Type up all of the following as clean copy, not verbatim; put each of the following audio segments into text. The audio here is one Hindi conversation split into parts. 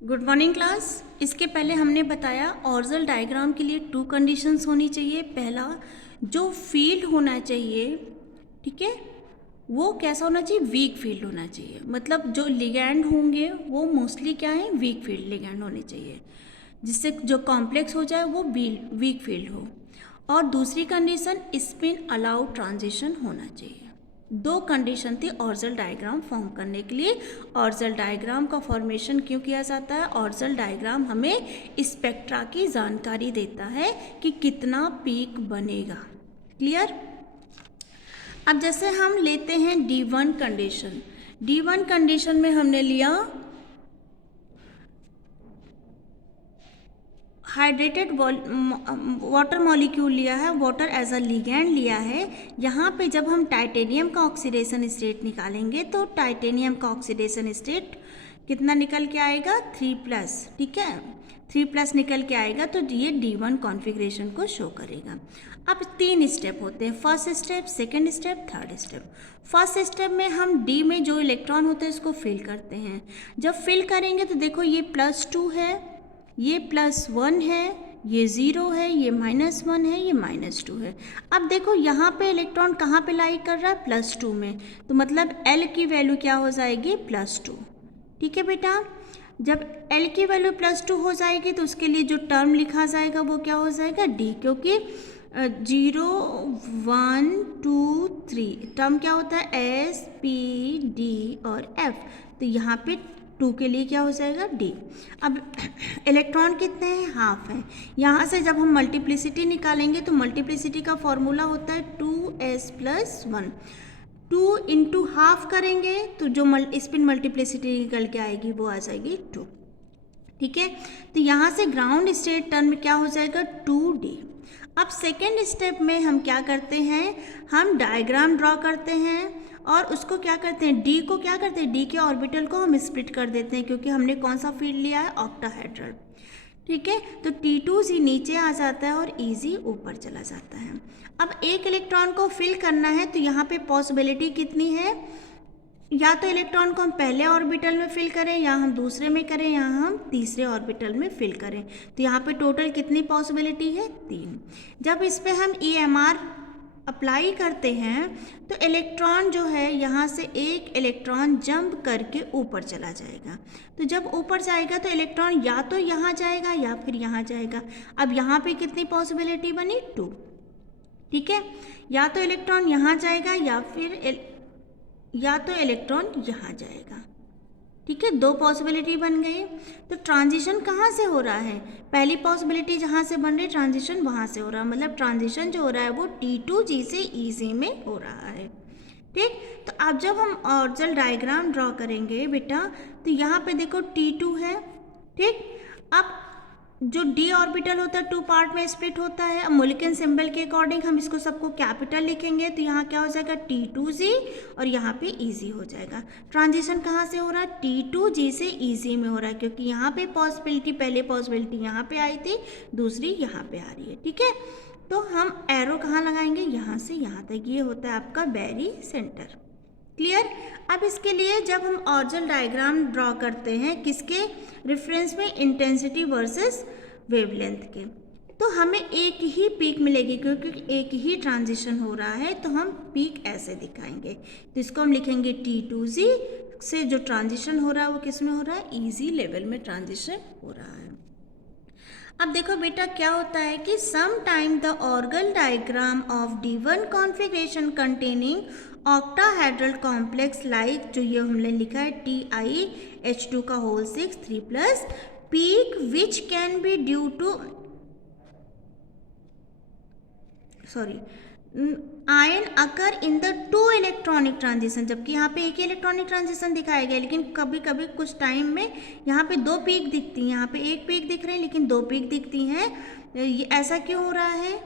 Good morning class. इसके पहले हमने बताया ऑर्जल डायग्राम के लिए टू कंडीशंस होनी चाहिए। पहला, जो फील्ड होना चाहिए, ठीक है, वो कैसा होना चाहिए? वीक फील्ड होना चाहिए। मतलब जो लिगैंड होंगे वो मोस्टली क्या है? वीक फील्ड लिगैंड होने चाहिए, जिससे जो कॉम्प्लेक्स हो जाए वो वीक फील्ड हो। और दूसरी कंडीशन, स्पिन अलाउड ट्रांजिशन होना चाहिए। दो कंडीशन थी ऑर्जल डायग्राम फॉर्म करने के लिए। ऑर्जल डायग्राम का फॉर्मेशन क्यों किया जाता है? ऑर्जल डायग्राम हमें स्पेक्ट्रा की जानकारी देता है कि कितना पीक बनेगा। क्लियर? अब जैसे हम लेते हैं D1 कंडीशन। D1 कंडीशन में हमने लिया हाइड्रेटेड वाटर मॉलिक्यूल लिया है, वाटर एज अ लिगैंड लिया है। यहाँ पे जब हम टाइटेनियम का ऑक्सीडेशन स्टेट निकालेंगे तो टाइटेनियम का ऑक्सीडेशन स्टेट कितना निकल के आएगा? 3+। ठीक है, 3+ निकल के आएगा, तो ये D1 कॉन्फ़िगरेशन को शो करेगा। अब 3 स्टेप होते हैं, first step, second step, third step. First step में हम D में जो इलेक्ट्रॉन होते हैं उसको फिल करते हैं। जब फिल करेंगे तो देखो ये +2 है, ये +1 है, ये 0 है, ये -1 है, ये -2 है। अब देखो यहाँ पे इलेक्ट्रॉन कहाँ पे लाई कर रहा है? +2 में, तो मतलब L की वैल्यू क्या हो जाएगी? +2। ठीक है बेटा, जब L की वैल्यू +2 हो जाएगी तो उसके लिए जो टर्म लिखा जाएगा वो क्या हो जाएगा? D, क्योंकि 0 1 2 3 टर्म क्या होता है? S P D और F, तो यहाँ पे 2 के लिए क्या हो जाएगा? D। अब इलेक्ट्रॉन कितने हैं? हाफ है। यहाँ से जब हम मल्टीप्लिसिटी निकालेंगे तो मल्टीप्लिसिटी का फॉर्मूला होता है 2s+1। 2 इंटू हाफ करेंगे तो जो स्पिन मल्टीप्लिसिटी निकल के आएगी वो आ जाएगी 2। ठीक है, तो यहाँ से ग्राउंड स्टेट टर्म में क्या हो जाएगा? 2D। अब सेकेंड स्टेप में हम क्या करते हैं? हम डायग्राम ड्रॉ करते हैं और उसको क्या करते हैं? D को क्या करते हैं? D के ऑर्बिटल को हम स्प्लिट कर देते हैं, क्योंकि हमने कौन सा फील्ड लिया है? ऑक्टाहेड्रल। ठीक है, तो T2Z नीचे आ जाता है और EZ ऊपर चला जाता है। अब एक इलेक्ट्रॉन को फिल करना है तो यहाँ पे पॉसिबिलिटी कितनी है? या तो इलेक्ट्रॉन को हम पहले ऑर्बिटल में फिल करें, या हम दूसरे में करें, या हम तीसरे ऑर्बिटल में फिल करें। तो यहाँ पे टोटल कितनी पॉसिबिलिटी है? 3। जब इस पे हम EMR अप्लाई करते हैं तो इलेक्ट्रॉन जो है यहाँ से एक इलेक्ट्रॉन जंप करके ऊपर चला जाएगा। तो जब ऊपर जाएगा तो इलेक्ट्रॉन या तो यहाँ जाएगा या फिर यहाँ जाएगा। अब यहाँ पे कितनी पॉसिबिलिटी बनी? 2। ठीक है, या तो इलेक्ट्रॉन यहाँ जाएगा या तो इलेक्ट्रॉन यहाँ जाएगा। ठीक है, 2 पॉसिबिलिटी बन गई। तो ट्रांजिशन कहाँ से हो रहा है? पहली पॉसिबिलिटी जहाँ से बन रही ट्रांजिशन वहाँ से हो रहा है, मतलब ट्रांजिशन जो हो रहा है वो T2G से EZ में हो रहा है। ठीक, तो अब जब हम ऑर्जल डायग्राम ड्रॉ करेंगे बेटा तो यहाँ पे देखो T2 है। ठीक, अब जो D ऑर्बिटल होता है 2 पार्ट में स्प्लिट होता है। अब मोलिक्यूलर सिंबल के अकॉर्डिंग हम इसको सबको कैपिटल लिखेंगे, तो यहाँ क्या हो जाएगा? T2Z और यहाँ पे EZ हो जाएगा। ट्रांजिशन कहाँ से हो रहा है? T2G से EZ में हो रहा है, क्योंकि यहाँ पे पॉसिबिलिटी, पहले पॉसिबिलिटी यहाँ पे आई थी, दूसरी यहाँ पे आ रही है। ठीक है, तो हम एरो कहाँ लगाएंगे? यहाँ से यहाँ तक। ये होता है आपका बैरी सेंटर। क्लियर? अब इसके लिए जब हम ऑर्जल डायग्राम ड्रॉ करते हैं किसके रेफरेंस में? इंटेंसिटी वर्सेस वेवलेंथ के, तो हमें एक ही पीक मिलेगी, क्योंकि एक ही ट्रांजिशन हो रहा है, तो हम पीक ऐसे दिखाएंगे। तो इसको हम लिखेंगे T2Z से जो ट्रांजिशन हो रहा है वो किस में हो रहा है? EZ लेवल में ट्रांजिशन हो रहा है। अब देखो बेटा क्या होता है कि some time the Orgel diagram of D1 configuration containing octahedral complex like, जो ये हमने लिखा है TiH2 का होल 6 3+ peak which can be due to ion occur in the 2 electronic transition. जबकि यहाँ पे एक ही इलेक्ट्रॉनिक ट्रांजिशन दिखाया गया, लेकिन कभी कभी कुछ टाइम में यहाँ पे 2 पीक दिखती हैं। यहाँ पे एक पीक दिख रहे हैं लेकिन 2 पीक दिखती हैं। ये ऐसा क्यों हो रहा है?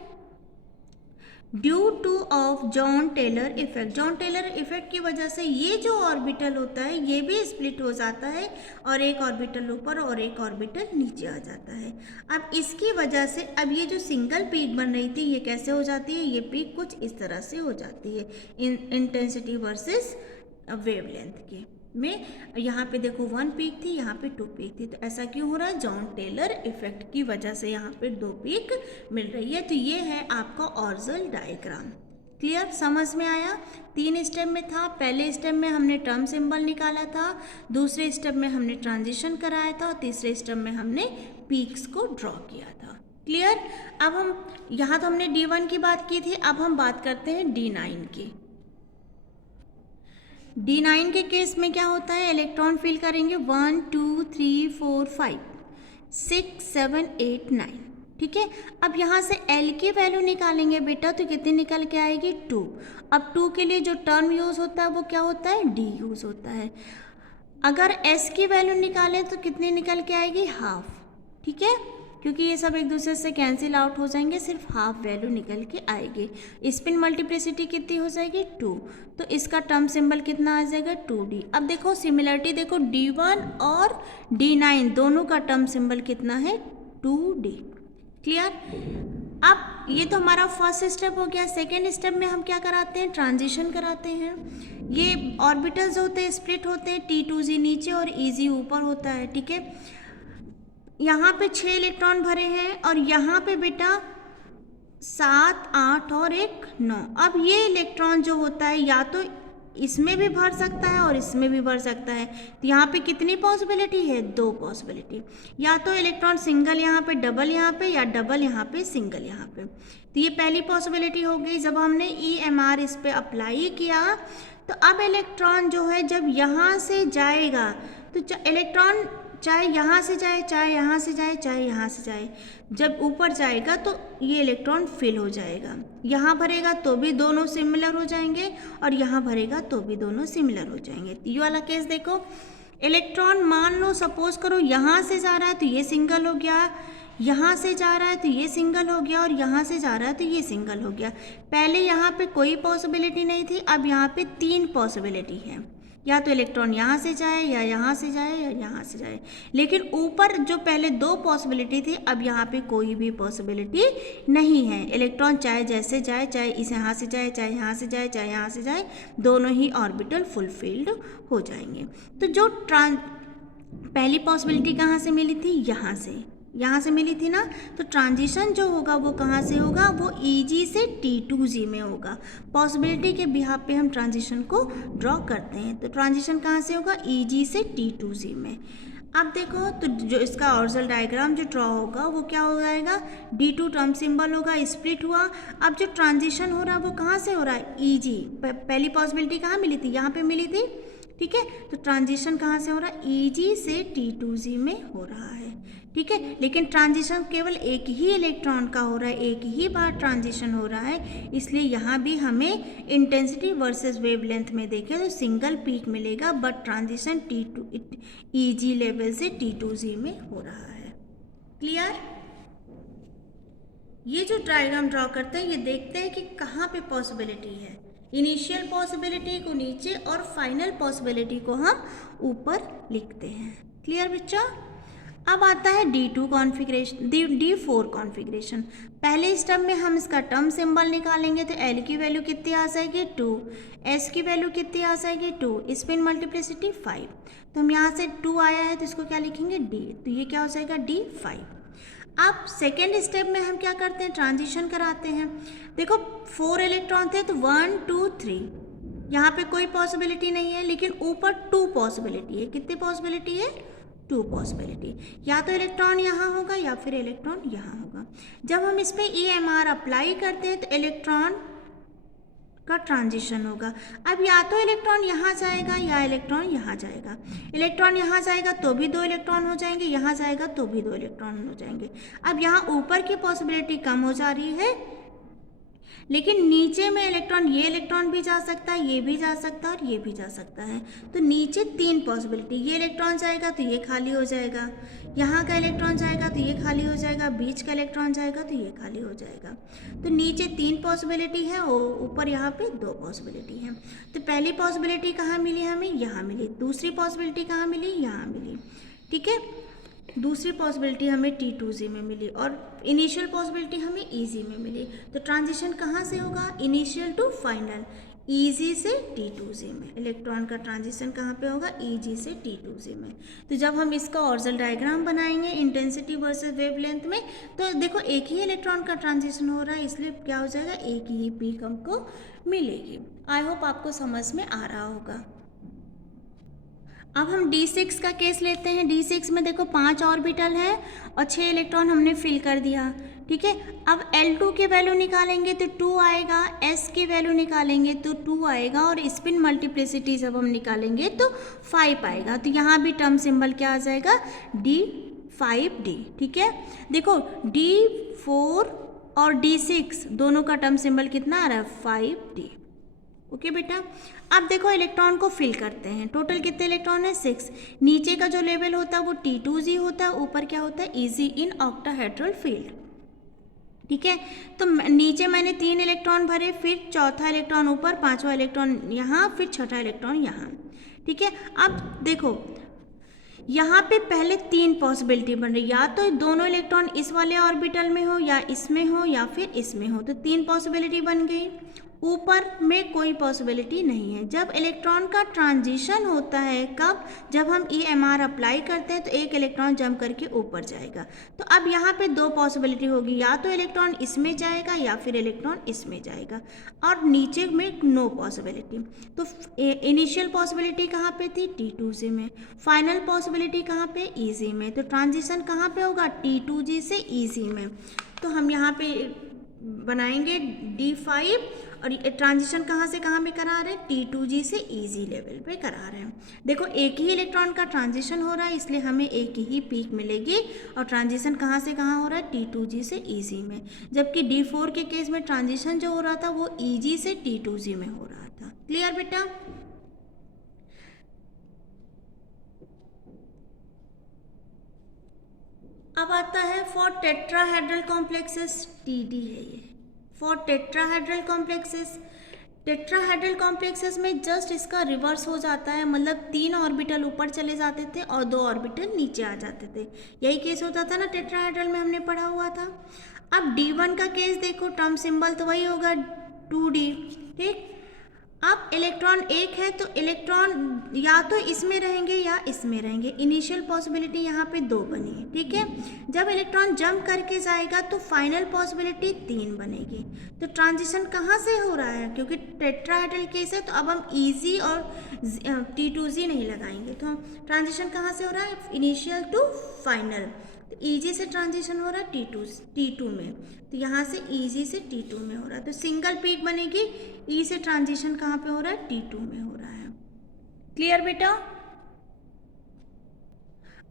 Due to of Jahn Teller effect. Jahn Teller effect की वजह से ये जो ऑर्बिटल होता है ये भी स्प्लिट हो जाता है, और एक ऑर्बिटल ऊपर और एक ऑर्बिटल नीचे आ जाता है। अब इसकी वजह से अब ये जो सिंगल पीक बन रही थी ये कैसे हो जाती है? ये पीक कुछ इस तरह से हो जाती है, इंटेंसिटी वर्सेस वेवलेंथ की। में यहाँ पे देखो 1 पीक थी, यहाँ पे 2 पीक थी। तो ऐसा क्यों हो रहा है? जॉन टेलर इफेक्ट की वजह से यहाँ पे 2 पीक मिल रही है। तो ये है आपका ऑर्जल डायग्राम। क्लियर, समझ में आया? 3 स्टेप में था। पहले स्टेप में हमने टर्म सिंबल निकाला था, दूसरे स्टेप में हमने ट्रांजिशन कराया था, और तीसरे स्टेप में हमने पीक्स को ड्रॉ किया था। क्लियर। अब हम यहाँ तो हमने D1 की बात की थी, अब हम बात करते हैं D9 की। D9 के केस में क्या होता है? इलेक्ट्रॉन फिल करेंगे 1 2 3 4 5 6 7 8 9। ठीक है। अब यहाँ से L की वैल्यू निकालेंगे बेटा, तो कितनी निकल के आएगी? 2। अब 2 के लिए जो टर्म यूज़ होता है वो क्या होता है? D यूज़ होता है। अगर S की वैल्यू निकालें तो कितनी निकल के आएगी? हाफ। ठीक है, क्योंकि ये सब एक दूसरे से कैंसिल आउट हो जाएंगे, सिर्फ हाफ वैल्यू निकल के आएगी। स्पिन मल्टीप्लिसिटी कितनी हो जाएगी? 2। तो इसका टर्म सिंबल कितना आ जाएगा? 2D। अब देखो सिमिलरिटी, देखो D1 और D9 दोनों का टर्म सिंबल कितना है? 2D। क्लियर। अब ये तो हमारा फर्स्ट स्टेप हो गया। सेकेंड स्टेप में हम क्या कराते हैं? ट्रांजिशन कराते हैं। ये ऑर्बिटल्स होते हैं, स्प्लिट होते हैं, T2Z नीचे और EZ ऊपर होता है। ठीक है, यहाँ पे 6 इलेक्ट्रॉन भरे हैं और यहाँ पे बेटा 7 8 और 1 9। अब ये इलेक्ट्रॉन जो होता है या तो इसमें भी भर सकता है और इसमें भी भर सकता है। तो यहाँ पे कितनी पॉसिबिलिटी है? 2 पॉसिबिलिटी। या तो इलेक्ट्रॉन सिंगल यहाँ पे, डबल यहाँ पे, या डबल यहाँ पे, सिंगल यहाँ पे। तो ये पहली पॉसिबिलिटी हो गई। जब हमने EMR इस पे अप्लाई किया तो अब इलेक्ट्रॉन जो है जब यहाँ से जाएगा तो इलेक्ट्रॉन चाहे यहाँ से जाए, चाहे यहाँ से जाए, चाहे यहाँ से जाए, जब ऊपर जाएगा तो ये इलेक्ट्रॉन फिल हो जाएगा। यहाँ भरेगा तो भी दोनों सिमिलर हो जाएंगे और यहाँ भरेगा तो भी दोनों सिमिलर हो जाएंगे। ये वाला केस देखो, इलेक्ट्रॉन मान लो सपोज करो यहाँ से जा रहा है तो ये सिंगल हो गया, यहाँ से जा रहा है तो ये सिंगल हो गया, और यहाँ से जा रहा है तो ये सिंगल हो गया। पहले यहाँ पे कोई पॉसिबिलिटी नहीं थी, अब यहाँ पे 3 पॉसिबिलिटी है। या तो इलेक्ट्रॉन यहाँ से जाए, या यहाँ से जाए, या यहाँ से जाए। लेकिन ऊपर जो पहले 2 पॉसिबिलिटी थी, अब यहाँ पे कोई भी पॉसिबिलिटी नहीं है। इलेक्ट्रॉन चाहे जैसे जाए, चाहे इस यहाँ से जाए, चाहे यहाँ से जाए, चाहे यहाँ से जाए, दोनों ही ऑर्बिटल फुलफिल्ड हो जाएंगे। तो जो पहली पॉसिबिलिटी कहाँ से मिली थी? यहाँ से मिली थी ना। तो ट्रांजिशन जो होगा वो कहाँ से होगा? वो EG से T2Z में होगा। पॉसिबिलिटी के बिहाफ पे हम ट्रांजिशन को ड्रॉ करते हैं। तो ट्रांजिशन कहाँ से होगा? EG से T2Z में। अब देखो, तो जो इसका ऑर्जल डायग्राम जो ड्रॉ होगा वो क्या हो जाएगा? D2 टर्म सिंबल होगा, स्प्लिट हुआ। अब जो ट्रांजिशन हो रहा है वो कहाँ से हो रहा है? EG। पहली पॉसिबिलिटी कहाँ मिली थी? यहाँ पे मिली थी। ठीक है, तो ट्रांजिशन कहाँ से हो रहा है? EG से T2Z में हो रहा है। ठीक है, लेकिन ट्रांजिशन केवल एक ही इलेक्ट्रॉन का हो रहा है, एक ही बार ट्रांजिशन हो रहा है, इसलिए यहाँ भी हमें इंटेंसिटी वर्सेस वेवलेंथ में देखें तो सिंगल पीक मिलेगा, बट ट्रांजिशन EG लेवल से T2Z में हो रहा है। क्लियर। ये जो डायग्राम ड्रॉ करते हैं, ये देखते हैं कि कहाँ पे पॉसिबिलिटी है। इनिशियल पॉसिबिलिटी को नीचे और फाइनल पॉसिबिलिटी को हम ऊपर लिखते हैं। क्लियर बच्चा। अब आता है D2 कॉन्फ़िगरेशन, D4 कॉन्फ़िगरेशन। पहले स्टेप में हम इसका टर्म सिंबल निकालेंगे तो L की वैल्यू कितनी आ जाएगी? 2। S की वैल्यू कितनी आ जाएगी? 2। Spin multiplicity 5। तो हम यहाँ से 2 आया है तो इसको क्या लिखेंगे? D। तो ये क्या हो जाएगा? D5। अब सेकेंड स्टेप में हम क्या करते हैं? ट्रांजिशन कराते हैं। देखो 4 इलेक्ट्रॉन थे तो 1 2 3, यहाँ पे कोई पॉसिबिलिटी नहीं है, लेकिन ऊपर 2 पॉसिबिलिटी है। कितनी पॉसिबिलिटी है? 2 पॉसिबिलिटी। या तो इलेक्ट्रॉन यहाँ होगा या फिर इलेक्ट्रॉन यहाँ होगा। जब हम इस पर EMR अप्लाई करते हैं तो इलेक्ट्रॉन का ट्रांजिशन होगा। अब या तो इलेक्ट्रॉन यहाँ जाएगा या इलेक्ट्रॉन यहाँ जाएगा। इलेक्ट्रॉन यहाँ जाएगा तो भी 2 इलेक्ट्रॉन हो जाएंगे, यहाँ जाएगा तो भी 2 इलेक्ट्रॉन हो जाएंगे। अब यहाँ ऊपर की पॉसिबिलिटी कम हो जा रही है, लेकिन नीचे में ये इलेक्ट्रॉन भी जा सकता है, ये भी जा सकता है और ये भी जा सकता है। तो नीचे 3 पॉसिबिलिटी, ये इलेक्ट्रॉन जाएगा तो ये खाली हो जाएगा, यहाँ का इलेक्ट्रॉन जाएगा तो ये खाली हो जाएगा, बीच का इलेक्ट्रॉन जाएगा तो ये खाली हो जाएगा। तो नीचे 3 पॉसिबिलिटी है और ऊपर यहाँ पे 2 पॉसिबिलिटी है। तो पहली पॉसिबिलिटी कहाँ मिली हमें? यहाँ मिली। दूसरी पॉसिबिलिटी कहाँ मिली? यहाँ मिली। ठीक है, दूसरी पॉसिबिलिटी हमें T2Z में मिली और इनिशियल पॉसिबिलिटी हमें EG में मिली। तो ट्रांजिशन कहाँ से होगा? इनिशियल टू फाइनल, Eg से T2G में। इलेक्ट्रॉन का ट्रांजिशन कहाँ पे होगा? Eg से T2G में। तो जब हम इसका ऑर्जल डायग्राम बनाएंगे इंटेंसिटी वर्सेस वेवलेंथ में, तो देखो एक ही इलेक्ट्रॉन का ट्रांजिशन हो रहा है, इसलिए क्या हो जाएगा? एक ही पीक हमको मिलेगी। आई होप आपको समझ में आ रहा होगा। अब हम D6 का केस लेते हैं। D6 में देखो 5 ऑर्बिटल है और 6 इलेक्ट्रॉन हमने फिल कर दिया, ठीक है। अब L2 की वैल्यू निकालेंगे तो 2 आएगा, S की वैल्यू निकालेंगे तो 2 आएगा, और स्पिन मल्टीप्लिसिटी जब हम निकालेंगे तो 5 आएगा। तो यहाँ भी टर्म सिंबल क्या आ जाएगा? D5D, ठीक है। देखो D4 और D6 दोनों का टर्म सिंबल कितना आ रहा है? 5D। ओके बेटा, अब देखो इलेक्ट्रॉन को फिल करते हैं। टोटल कितने इलेक्ट्रॉन है? 6। नीचे का जो लेवल होता है वो T2G होता है, ऊपर क्या होता है? Eg इन ऑक्टाहेड्रल फील्ड, ठीक है। तो नीचे मैंने 3 इलेक्ट्रॉन भरे, फिर चौथा इलेक्ट्रॉन ऊपर, पांचवा इलेक्ट्रॉन यहाँ, फिर छठा इलेक्ट्रॉन यहाँ, ठीक है। अब देखो यहाँ पे पहले 3 पॉसिबिलिटी बन रही, या तो दोनों इलेक्ट्रॉन इस वाले ऑर्बिटल में हो, या इसमें हो, या फिर इसमें हो। तो 3 पॉसिबिलिटी बन गई। ऊपर में कोई पॉसिबिलिटी नहीं है। जब इलेक्ट्रॉन का ट्रांजिशन होता है, कब? जब हम EMR अप्लाई करते हैं तो एक इलेक्ट्रॉन जंप करके ऊपर जाएगा। तो अब यहाँ पे 2 पॉसिबिलिटी होगी, या तो इलेक्ट्रॉन इसमें जाएगा या फिर इलेक्ट्रॉन इसमें जाएगा, और नीचे में नो पॉसिबिलिटी। तो इनिशियल पॉसिबिलिटी कहाँ पे थी? T2G में। फाइनल पॉसिबिलिटी कहाँ पे? Eg में। तो ट्रांजिशन कहाँ पे होगा? T2G से Eg में। तो हम यहाँ पे बनाएंगे D5, और ये ट्रांजिशन कहाँ से कहाँ में करा रहे हैं? T2G से Eg लेवल पे करा रहे हैं। देखो एक ही इलेक्ट्रॉन का ट्रांजिशन हो रहा है, इसलिए हमें एक ही पीक मिलेगी, और ट्रांजिशन कहाँ से कहाँ हो रहा है? T2G से Eg में। जबकि D4 के केस में ट्रांजिशन जो हो रहा था वो Eg से T2G में हो रहा था। क्लियर बेटा? अब आता है फॉर टेट्राहेड्रल कॉम्प्लेक्सेस, TD है ये। For tetrahedral complexes, tetrahedral complexes में जस्ट इसका रिवर्स हो जाता है, मतलब 3 ऑर्बिटल ऊपर चले जाते थे और 2 ऑर्बिटल नीचे आ जाते थे। यही केस होता था ना टेट्राहेड्रल में, हमने पढ़ा हुआ था। अब D1 का केस देखो, टर्म सिंबल तो वही होगा 2D, ठीक। अब इलेक्ट्रॉन एक है तो इलेक्ट्रॉन या तो इसमें रहेंगे या इसमें रहेंगे। इनिशियल पॉसिबिलिटी यहाँ पे 2 बनी है, ठीक है। जब इलेक्ट्रॉन जंप करके जाएगा तो फाइनल पॉसिबिलिटी 3 बनेगी। तो ट्रांजिशन कहाँ से हो रहा है? क्योंकि टेट्राहेड्रल केस है तो अब हम Eg और T2G नहीं लगाएंगे, तो हम ट्रांजिशन कहाँ से हो रहा है? Initial to final. तो Eg से ट्रांजिशन हो रहा है T2 में, तो यहाँ से Eg से T2 में हो रहा है। तो सिंगल पीक बनेगी, E से ट्रांजिशन कहाँ पे हो रहा है? T2 में हो रहा है। क्लियर बेटा?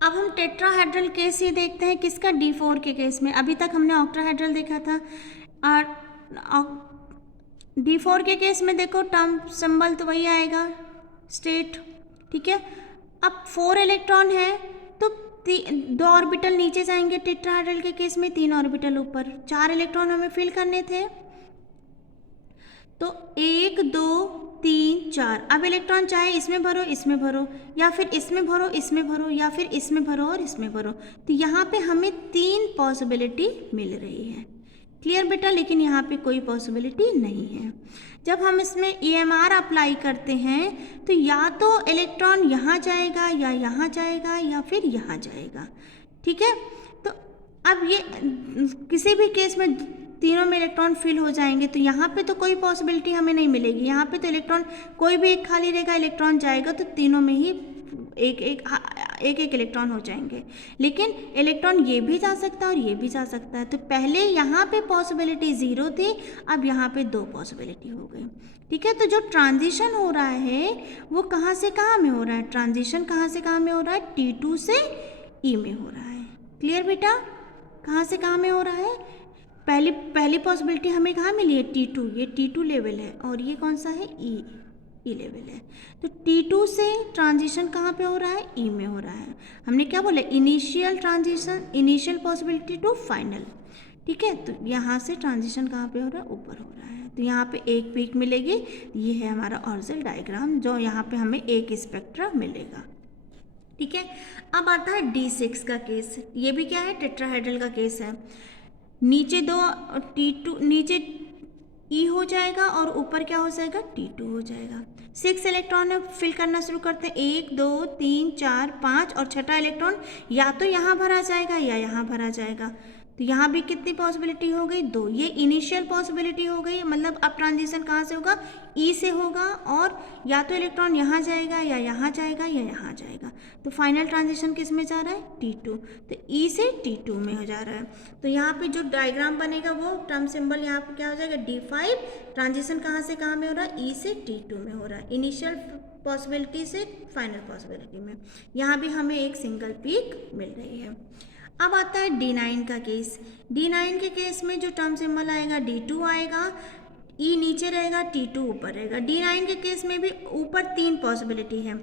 अब हम टेट्राहेड्रल केस ही देखते हैं, किसका? D4 के केस में। अभी तक हमने ऑक्टाहेड्रल देखा था, और D4 के केस में देखो टर्म सिंबल तो वही आएगा, स्टेट, ठीक है। अब 4 इलेक्ट्रॉन है तो 2 ऑर्बिटल नीचे जाएंगे टेट्राहेड्रल के केस में, 3 ऑर्बिटल ऊपर। 4 इलेक्ट्रॉन हमें फिल करने थे, तो 1 2 3 4। अब इलेक्ट्रॉन चाहे इसमें भरो, इसमें भरो, या फिर इसमें भरो, इसमें भरो, या फिर इसमें भरो और इसमें भरो। तो यहाँ पे हमें 3 पॉसिबिलिटी मिल रही है। क्लियर बेटा? लेकिन यहाँ पे कोई पॉसिबिलिटी नहीं है। जब हम इसमें EMR अप्लाई करते हैं तो या तो इलेक्ट्रॉन यहाँ जाएगा, या यहाँ जाएगा, या फिर यहाँ जाएगा, ठीक है। तो अब ये किसी भी केस में तीनों में इलेक्ट्रॉन फिल हो जाएंगे, तो यहाँ पे तो कोई पॉसिबिलिटी हमें नहीं मिलेगी। यहाँ पे तो इलेक्ट्रॉन कोई भी एक खाली रहेगा, इलेक्ट्रॉन जाएगा तो तीनों में ही एक एक इलेक्ट्रॉन हो जाएंगे। लेकिन इलेक्ट्रॉन ये भी जा सकता है और ये भी जा सकता है। तो पहले यहाँ पे पॉसिबिलिटी 0 थी, अब यहाँ पे 2 पॉसिबिलिटी हो गई, ठीक है। तो जो ट्रांजिशन हो रहा है वो कहाँ से कहाँ में हो रहा है? ट्रांजिशन कहाँ से कहाँ में हो रहा है? T2 से E में हो रहा है। क्लियर बेटा? कहाँ से कहाँ में हो रहा है? पहली पॉसिबिलिटी हमें कहाँ मिली है? T2, ये T2 लेवल है, और ये कौन सा है? E लेवल है। तो T2 से ट्रांजिशन कहाँ पे हो रहा है? E में हो रहा है। हमने क्या बोला? Initial transition, initial possibility to final, ठीक है। तो यहाँ से ट्रांजिशन कहाँ पे हो रहा है? ऊपर हो रहा है। तो यहाँ पे एक पीक मिलेगी। ये है हमारा ऑर्जल डायग्राम, जो यहाँ पे हमें एक स्पेक्ट्रा मिलेगा, ठीक है। अब आता है D6 का केस। ये भी क्या है? टेट्राहेड्रल का केस है। नीचे 2 T2, नीचे ई हो जाएगा और ऊपर क्या हो जाएगा, T2 हो जाएगा। 6 इलेक्ट्रॉन फिल करना शुरू करते हैं, 1 2 3 4 5 और छठा इलेक्ट्रॉन या तो यहाँ भरा जाएगा या यहाँ भरा जाएगा। तो यहाँ भी कितनी पॉसिबिलिटी हो गई, 2। ये इनिशियल पॉसिबिलिटी हो गई, मतलब अब ट्रांजिशन कहाँ से होगा, ई से होगा और या तो इलेक्ट्रॉन यहाँ जाएगा या यहाँ जाएगा या यहाँ जाएगा। तो फाइनल ट्रांजिशन किस में जा रहा है, T2। तो ई से T2 में हो जा रहा है। तो यहाँ पे जो डायग्राम बनेगा वो टर्म सिंबल यहाँ पे क्या हो जाएगा, D5। ट्रांजिशन कहाँ से कहाँ में हो रहा है, ई से T2 में हो रहा है, इनिशियल पॉसिबिलिटी से फाइनल पॉसिबिलिटी में। यहाँ भी हमें एक सिंगल पीक मिल रही है। अब आता है D9 का केस। D9 के केस में जो टर्म सिंबल आएगा D2 आएगा, ई नीचे रहेगा, T2 ऊपर रहेगा। D9 के केस में भी ऊपर 3 पॉसिबिलिटी है,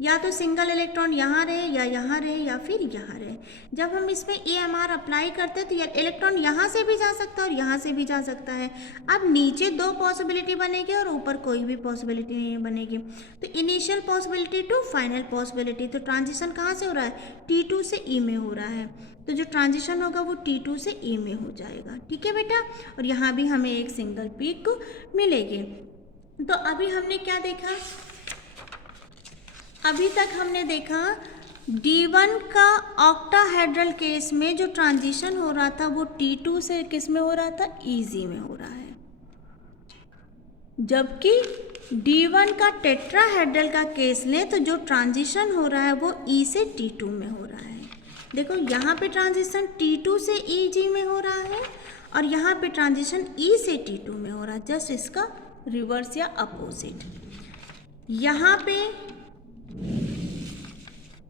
या तो सिंगल इलेक्ट्रॉन यहाँ रहे या यहाँ रहे या फिर यहाँ रहे। जब हम इसमें EMR अप्लाई करते हैं तो इलेक्ट्रॉन यहाँ से भी जा सकता है और यहाँ से भी जा सकता है। अब नीचे 2 पॉसिबिलिटी बनेगी और ऊपर कोई भी पॉसिबिलिटी नहीं बनेगी। तो initial possibility to final possibility, तो ट्रांजिशन कहाँ से हो रहा है, T2 से ई में हो रहा है। तो जो ट्रांजिशन होगा वो T2 से ई में हो जाएगा। ठीक है बेटा, और यहाँ भी हमें एक सिंगल पीक मिलेगी। तो अभी हमने क्या देखा, अभी तक हमने देखा D1 का ऑक्टाहेड्रल केस में जो ट्रांजिशन हो रहा था वो T2 से किस में हो रहा था, EZ में हो रहा है। जबकि D1 का टेट्राहेड्रल का केस लें तो जो ट्रांजिशन हो रहा है वो E से T2 में हो रहा है। देखो यहाँ पे ट्रांजिशन T2 से EG में हो रहा है और यहाँ पे ट्रांजिशन E से T2 में हो रहा है, जस्ट इसका रिवर्स या अपोजिट। यहाँ पे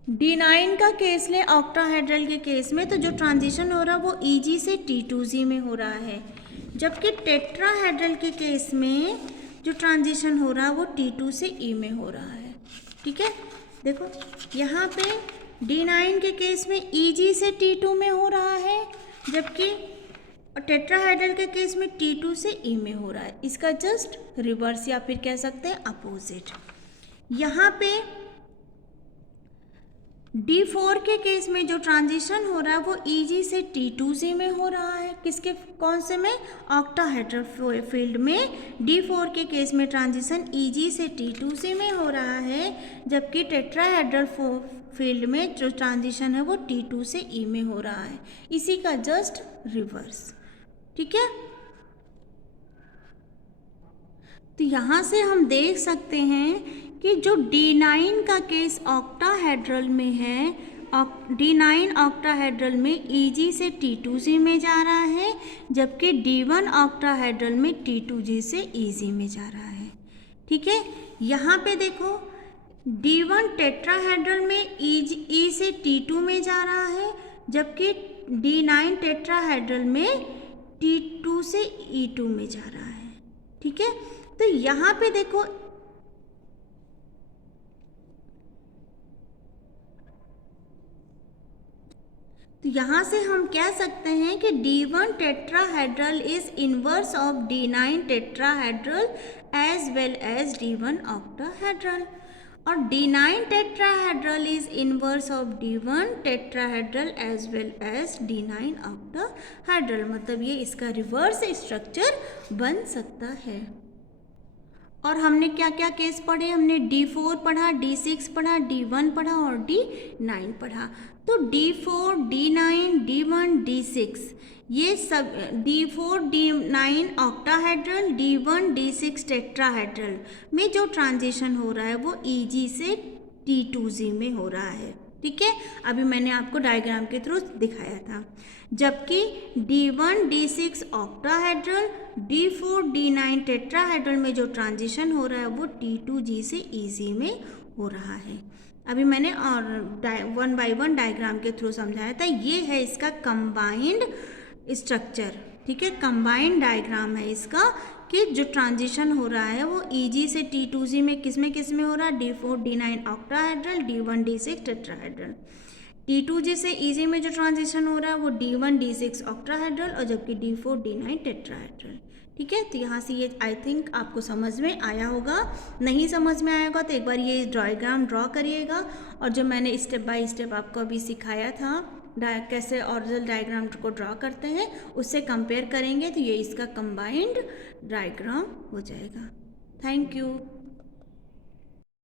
D9 का केस ले ऑक्टाहेड्रल के केस में तो जो ट्रांजिशन हो रहा है वो EG से T2Z में हो रहा है, जबकि टेट्राहेड्रल के केस में जो ट्रांजिशन हो रहा है वो T2 से E में हो रहा है। ठीक है, देखो यहाँ पे D9 के केस में EG से T2 में हो रहा है, जबकि टेट्राहेड्रल के केस में T2 से E में हो रहा है। इसका जस्ट रिवर्स या फिर कह सकते हैं अपोजिट। यहाँ पे D4 के केस में जो ट्रांजिशन हो रहा है वो EG से T2Z में हो रहा है। किसके, कौन से में, ऑक्टाहेड्रल फील्ड में D4 के केस में ट्रांजिशन EG से T2Z में हो रहा है, जबकि टेट्राहेड्रल फील्ड में जो ट्रांजिशन है वो T2 से E में हो रहा है। इसी का जस्ट रिवर्स। ठीक है, तो यहाँ से हम देख सकते हैं कि जो D9 का केस ऑक्टाहेड्रल में है, D9 ऑक्टाहेड्रल में EG से T2Z में जा रहा है, जबकि D1 ऑक्टाहेड्रल में T2G से EZ में जा रहा है। ठीक है, यहाँ पे देखो D1 टेट्राहेड्रल में E से T2 में जा रहा है, जबकि D9 टेट्राहेड्रल में T2 से E2 में जा रहा है। ठीक है, तो यहाँ पे देखो तो यहाँ से हम कह सकते हैं कि D1 tetrahedral is inverse of D9 tetrahedral as well as D1 octahedral, और D9 tetrahedral is inverse of D1 tetrahedral as well as D9 octahedral. मतलब ये इसका रिवर्स स्ट्रक्चर बन सकता है। और हमने क्या क्या केस पढ़े, हमने D4 पढ़ा, D6 पढ़ा, D1 पढ़ा और D9 पढ़ा। तो D4, D9, D1, D6 ये सब, D4, D9 octahedral, D1, D6 tetrahedral में जो ट्रांजिशन हो रहा है वो EG से T2Z में हो रहा है। ठीक है, अभी मैंने आपको डायग्राम के थ्रू दिखाया था। जबकि D1, D6 octahedral, D4, D9 tetrahedral में जो ट्रांजिशन हो रहा है वो T2G से EZ में हो रहा है। अभी मैंने और 1 बाय 1 डायग्राम के थ्रू समझाया था। ये है इसका कंबाइंड स्ट्रक्चर। ठीक है, कंबाइंड डायग्राम है इसका कि जो ट्रांजिशन हो रहा है वो EG से T2Z में किस में हो रहा है, D4, D9 octahedral, D1, D6 tetrahedral. T2G से EG में जो ट्रांजिशन हो रहा है वो D1, D6 ऑक्टाहेड्रल और जबकि D4, D9 टेट्राहेड्रल। ठीक है, तो यहाँ से ये आई थिंक आपको समझ में आया होगा। नहीं समझ में आया होगा तो एक बार ये डायग्राम ड्रॉ करिएगा, और जो मैंने स्टेप बाय स्टेप आपको अभी सिखाया था कैसे ऑरिजिनल डायग्राम को ड्रॉ करते हैं उससे कंपेयर करेंगे तो ये इसका कंबाइंड डायग्राम हो जाएगा। Thank you.